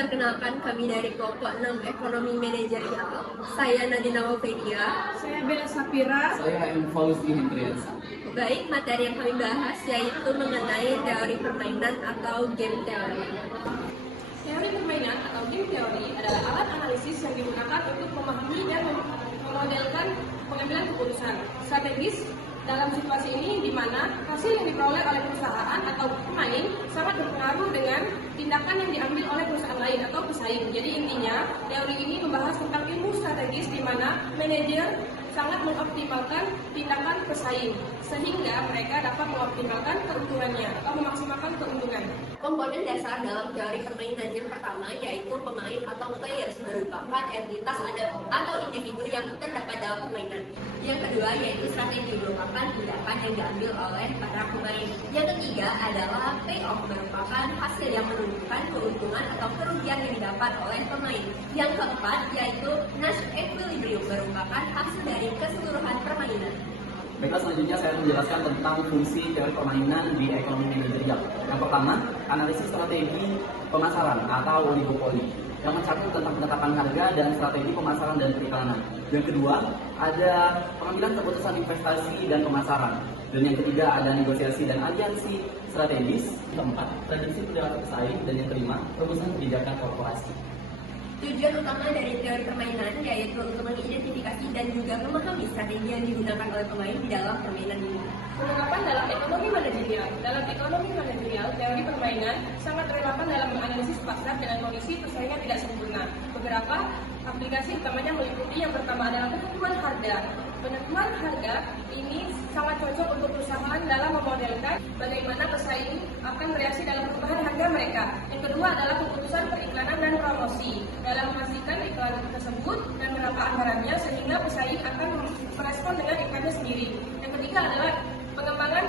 Perkenalkan, kami dari kelompok 6 Ekonomi Manajerial. Saya Nadina Wafelia. Saya Bella Sapira. Saya M. Fauzi Hendriansa. Baik, materi yang kami bahas yaitu mengenai teori permainan atau game teori. Teori permainan atau game teori adalah alat analisis yang digunakan untuk memahami dan memodelkan pengambilan keputusan strategis dalam situasi ini, di mana hasil yang diperoleh oleh perusahaan atau pemain sangat berpengaruh dengan tindakan yang diambil oleh perusahaan lain atau pesaing. Jadi intinya, teori ini membahas tentang ilmu strategis di mana manajer sangat mengoptimalkan tindakan pesaing sehingga mereka dapat mengoptimalkan keuntungannya atau memaksimalkan keuntungan. Komponen dasar dalam teori permainan yang pertama yaitu pemain atau players, merupakan entitas atau individu yang terdapat dalam permainan. Yang kedua yaitu strategi, merupakan tindakan yang diambil oleh para pemain. Yang ketiga adalah payoff, merupakan hasil yang menunjukkan keuntungan atau kerugian yang didapat oleh pemain. Yang keempat yaitu Nash equilibrium, merupakan hasil dari keseluruhan permainan. Baiklah, selanjutnya saya akan menjelaskan tentang fungsi teori permainan di ekonomi manajerial. Yang pertama, analisis strategi pemasaran atau oligopoli yang mencakup tentang penetapan harga dan strategi pemasaran dan periklanan. Yang kedua, ada pengambilan keputusan investasi dan pemasaran. Dan yang ketiga, ada negosiasi dan aliansi strategis. Keempat, prediksi perilaku pesaing. Dan yang kelima, rumusan kebijakan korporasi. Tujuan utama dari teori permainan yaitu untuk mengidentifikasi dan juga memahami strategi yang digunakan oleh pemain di dalam permainan ini. Penerapan dalam ekonomi manajerial. Dalam ekonomi manajerial, teori permainan sangat relevan dalam menganalisis pasar dengan kondisi persaingan tidak sempurna. Beberapa aplikasi utamanya meliputi yang pertama adalah penentuan harga. Penentuan harga ini sangat cocok untuk perusahaan dalam memodelkan bagaimana pesaing akan bereaksi dalam perubahan harga mereka. Yang kedua adalah keputusan periklanan dan promosi dalam memastikan iklan tersebut dan berapa anggarannya sehingga pesaing akan merespon dengan iklannya sendiri. Yang ketiga adalah pengembangan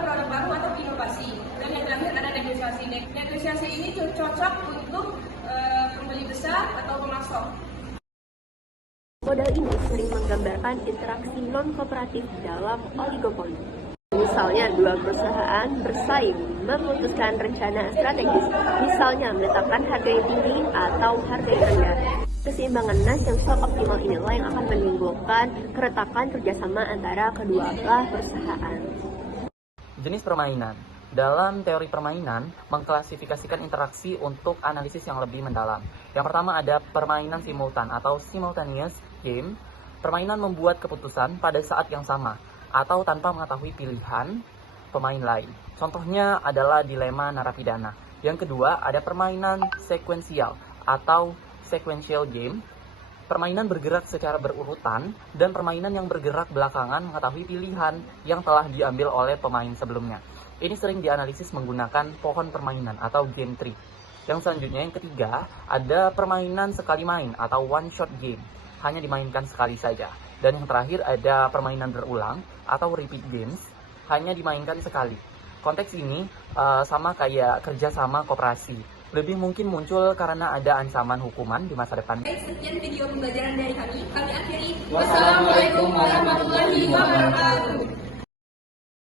produk baru atau inovasi. Dan yang terakhir ada negosiasi. Negosiasi ini cocok untuk pembeli besar atau pemasok. Model ini sering menggambarkan interaksi non-kooperatif dalam oligopoli. Misalnya, dua perusahaan bersaing memutuskan rencana strategis, misalnya menetapkan harga yang tinggi atau harga yang rendah. Keseimbangan Nash yang suboptimal inilah yang akan menimbulkan keretakan kerjasama antara kedua belah perusahaan. Jenis permainan. Dalam teori permainan, mengklasifikasikan interaksi untuk analisis yang lebih mendalam. Yang pertama ada permainan simultan atau simultaneous game. Permainan membuat keputusan pada saat yang sama atau tanpa mengetahui pilihan pemain lain. Contohnya adalah dilema narapidana. Yang kedua ada permainan sekuensial atau sequential game. Permainan bergerak secara berurutan dan permainan yang bergerak belakangan mengetahui pilihan yang telah diambil oleh pemain sebelumnya. Ini sering dianalisis menggunakan pohon permainan atau game tree. Yang selanjutnya, yang ketiga, ada permainan sekali main atau one shot game. Hanya dimainkan sekali saja. Dan yang terakhir ada permainan berulang atau repeat games. Hanya dimainkan sekali. Konteks ini sama kayak kerjasama koperasi. Lebih mungkin muncul karena ada ancaman hukuman di masa depan. Baik, sekian video pembelajaran dari kami. Kami akhiri. Wassalamualaikum warahmatullahi wabarakatuh.